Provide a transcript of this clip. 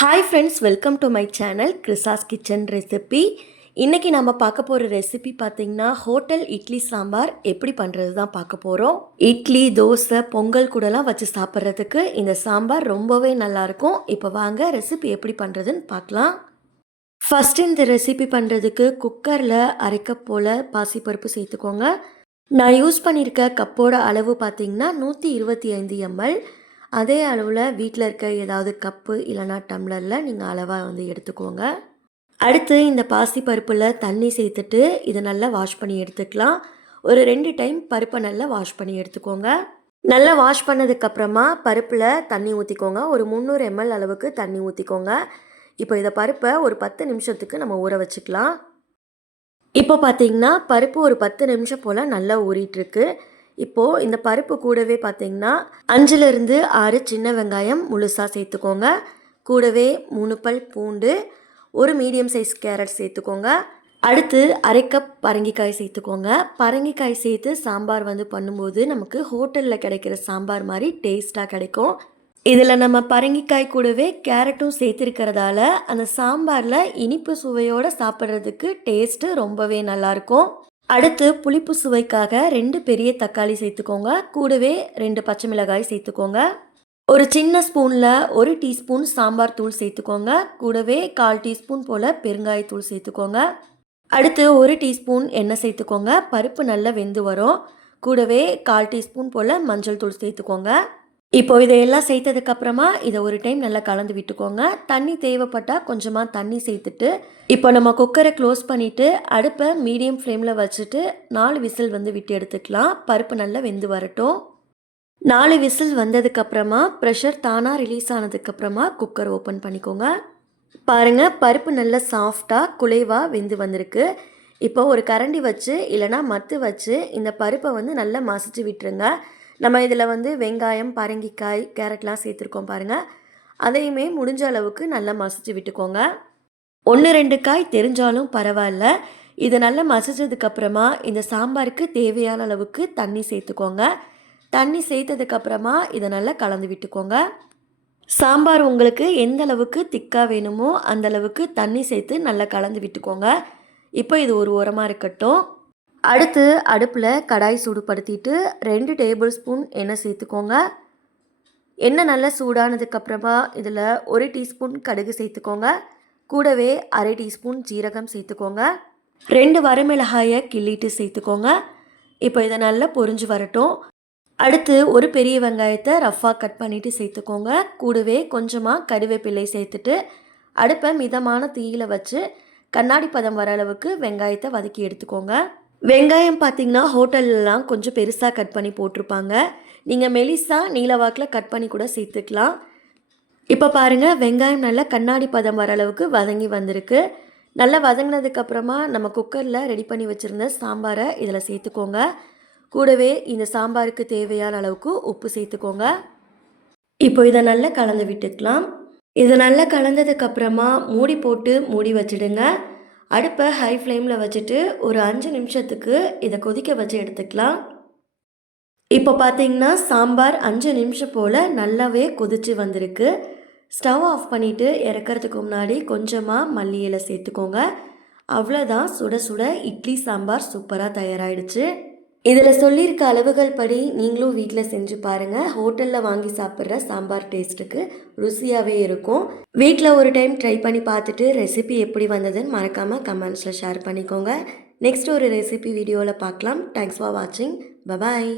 Hi friends, welcome to my channel Chris's kitchen recipe. இன்றைக்கி நம்ம பார்க்க போகிற ரெசிபி பார்த்திங்கன்னா ஹோட்டல் இட்லி சாம்பார் எப்படி பண்ணுறது தான் பார்க்க போகிறோம். இட்லி, தோசை, பொங்கல் கூடலாம் வச்சு சாப்பிட்றதுக்கு இந்த சாம்பார் ரொம்பவே நல்லாயிருக்கும். இப்போ வாங்க ரெசிபி எப்படி பண்ணுறதுன்னு பார்க்கலாம். ஃபஸ்ட்டு இந்த ரெசிபி பண்ணுறதுக்கு குக்கரில் அரை கப் போல் பாசிப்பருப்பு சேர்த்துக்கோங்க. நான் யூஸ் பண்ணியிருக்க கப்போட அளவு பார்த்திங்கன்னா 125 ml. அதே அளவில் வீட்டில் இருக்க ஏதாவது கப்பு இல்லைனா டம்ளரில் நீங்கள் அளவாக எடுத்துக்கோங்க. அடுத்து இந்த பாசி பருப்பில் தண்ணி சேர்த்துட்டு இதை நல்லா வாஷ் பண்ணி எடுத்துக்கலாம். ஒரு 2 டைம் பருப்பை நல்லா வாஷ் பண்ணி எடுத்துக்கோங்க. நல்லா வாஷ் பண்ணதுக்கப்புறமா பருப்பில் தண்ணி ஊற்றிக்கோங்க. ஒரு 300 ml அளவுக்கு தண்ணி ஊற்றிக்கோங்க. இப்போ இதை பருப்பை ஒரு 10 நிமிஷத்துக்கு நம்ம ஊற வச்சுக்கலாம். இப்போ பார்த்திங்கன்னா பருப்பு ஒரு 10 நிமிஷம் போல் நல்லா ஊறிட்டுருக்கு. இப்போது இந்த பருப்பு கூடவே பார்த்திங்கன்னா 5-6 சின்ன வெங்காயம் முழுசாக சேர்த்துக்கோங்க. கூடவே 3 பல் பூண்டு, ஒரு மீடியம் சைஸ் கேரட் சேர்த்துக்கோங்க. அடுத்து அரை கப் பரங்கிக்காய் சேர்த்துக்கோங்க. பரங்கிக்காய் சேர்த்து சாம்பார் பண்ணும்போது நமக்கு ஹோட்டலில் கிடைக்கிற சாம்பார் மாதிரி டேஸ்ட்டாக கிடைக்கும். இதில் நம்ம பரங்கிக்காய் கூடவே கேரட்டும் சேர்த்துருக்கிறதால அந்த சாம்பாரில் இனிப்பு சுவையோடு சாப்பிட்றதுக்கு டேஸ்ட்டு ரொம்பவே நல்லாயிருக்கும். அடுத்து புளிப்பு சுவைக்காக 2 பெரிய தக்காளி சேர்த்துக்கோங்க. கூடவே 2 பச்சை மிளகாய் சேர்த்துக்கோங்க. ஒரு சின்ன ஸ்பூனில் 1 டீஸ்பூன் சாம்பார் தூள் சேர்த்துக்கோங்க. கூடவே 1/4 டீஸ்பூன் போல் பெருங்காயத்தூள் சேர்த்துக்கோங்க. அடுத்து 1 டீஸ்பூன் எண்ணெய் சேர்த்துக்கோங்க. பருப்பு நல்லா வெந்து வரும். கூடவே 1/4 டீஸ்பூன் போல் மஞ்சள் தூள் சேர்த்துக்கோங்க. இப்போ இதையெல்லாம் சேர்த்ததுக்கப்புறமா இதை ஒரு டைம் நல்லா கலந்து விட்டுக்கோங்க. தண்ணி தேவைப்பட்டால் கொஞ்சமாக தண்ணி சேர்த்துட்டு இப்போ நம்ம குக்கரை க்ளோஸ் பண்ணிவிட்டு அடுப்பை மீடியம் ஃப்ளேமில் வச்சுட்டு 4 விசில் விட்டு எடுத்துக்கலாம். பருப்பு நல்லா வெந்து வரட்டும். 4 விசில் வந்ததுக்கப்புறமா ப்ரெஷர் தானாக ரிலீஸ் ஆனதுக்கப்புறமா குக்கர் ஓப்பன் பண்ணிக்கோங்க. பாருங்கள், பருப்பு நல்லா சாஃப்டாக குலைவாக வெந்து வந்திருக்கு. இப்போ ஒரு கரண்டி வச்சு இல்லைனா மத்து வச்சு இந்த பருப்பை நல்லா மசிச்சு விட்டுருங்க. நம்ம இதில் வெங்காயம், பரங்கிக்காய், கேரட்லாம் சேர்த்துருக்கோம் பாருங்கள். அதையுமே முடிஞ்ச அளவுக்கு நல்லா மசிச்சு விட்டுக்கோங்க. 1-2 காய் தெரிஞ்சாலும் பரவாயில்ல. இதை நல்லா மசிச்சதுக்கப்புறமா இந்த சாம்பாருக்கு தேவையான அளவுக்கு தண்ணி சேர்த்துக்கோங்க. தண்ணி சேர்த்ததுக்கப்புறமா இதை நல்லா கலந்து விட்டுக்கோங்க. சாம்பார் உங்களுக்கு எந்த அளவுக்கு திக்காக வேணுமோ அந்தளவுக்கு தண்ணி சேர்த்து நல்லா கலந்து விட்டுக்கோங்க. இப்போ இது ஒரு ஓரமாக இருக்கட்டும். அடுத்து அடுப்பில் கடாய் சூடுபடுத்திட்டு 2 டேபிள் ஸ்பூன் எண்ணெய் சேர்த்துக்கோங்க. எண்ணெய் நல்லா சூடானதுக்கப்புறமா இதில் 1 டீஸ்பூன் கடுகு சேர்த்துக்கோங்க. கூடவே அரை டீஸ்பூன் ஜீரகம் சேர்த்துக்கோங்க. 2 வரமிளகாயை கிள்ளிட்டு சேர்த்துக்கோங்க. இப்போ இதை நல்லா பொரிஞ்சு வரட்டும். அடுத்து ஒரு பெரிய வெங்காயத்தை ரஃப்பாக கட் பண்ணிவிட்டு சேர்த்துக்கோங்க. கூடவே கொஞ்சமாக கருவேப்பிலை சேர்த்துட்டு அடுப்பை மிதமான தீயில் வச்சு கண்ணாடி பதம் வர அளவுக்கு வெங்காயத்தை வதக்கி எடுத்துக்கோங்க. வெங்காயம் பார்த்திங்கன்னா ஹோட்டல்லாம் கொஞ்சம் பெருசாக கட் பண்ணி போட்டிருப்பாங்க. நீங்கள் மெலிசாக நீலவாக்கில் கட் பண்ணி கூட சேர்த்துக்கலாம். இப்போ பாருங்கள், வெங்காயம் நல்லா கண்ணாடி பதம் வர அளவுக்கு வதங்கி வந்திருக்கு. நல்லா வதங்கினதுக்கப்புறமா நம்ம குக்கரில் ரெடி பண்ணி வச்சுருந்த சாம்பாரை இதில் சேர்த்துக்கோங்க. கூடவே இந்த சாம்பாருக்கு தேவையான அளவுக்கு உப்பு சேர்த்துக்கோங்க. இப்போ இதை நல்லா கலந்து விட்டுக்கலாம். இதை நல்லா கலந்ததுக்கப்புறமா மூடி போட்டு மூடி வச்சிடுங்க. அடுப்பை ஹை ஃப்ளேமில் வச்சுட்டு ஒரு 5 நிமிஷத்துக்கு இதை கொதிக்க வச்சு எடுத்துக்கலாம். இப்போ பார்த்தீங்கன்னா சாம்பார் 5 நிமிஷம் போல் நல்லாவே கொதித்து வந்திருக்கு. ஸ்டவ் ஆஃப் பண்ணிவிட்டு இறக்கிறதுக்கு முன்னாடி கொஞ்சமாக மல்லி இலை சேர்த்துக்கோங்க. அவ்வளோதான், சுட சுட இட்லி சாம்பார் சூப்பராக தயாராகிடுச்சு. இதில் சொல்லியிருக்க அளவுகள் படி நீங்களும் வீட்டில் செஞ்சு பாருங்கள். ஹோட்டலில் வாங்கி சாப்பிட்ற சாம்பார் டேஸ்ட்டுக்கு ருசியாகவே இருக்கும். வீட்டில் ஒரு டைம் ட்ரை பண்ணி பார்த்துட்டு ரெசிபி எப்படி வந்ததுன்னு மறக்காமல் கமெண்ட்ஸில் ஷேர் பண்ணிக்கோங்க. நெக்ஸ்ட் ஒரு ரெசிபி வீடியோவில் பார்க்கலாம். தேங்க்ஸ் ஃபார் வாட்சிங். பபாய்.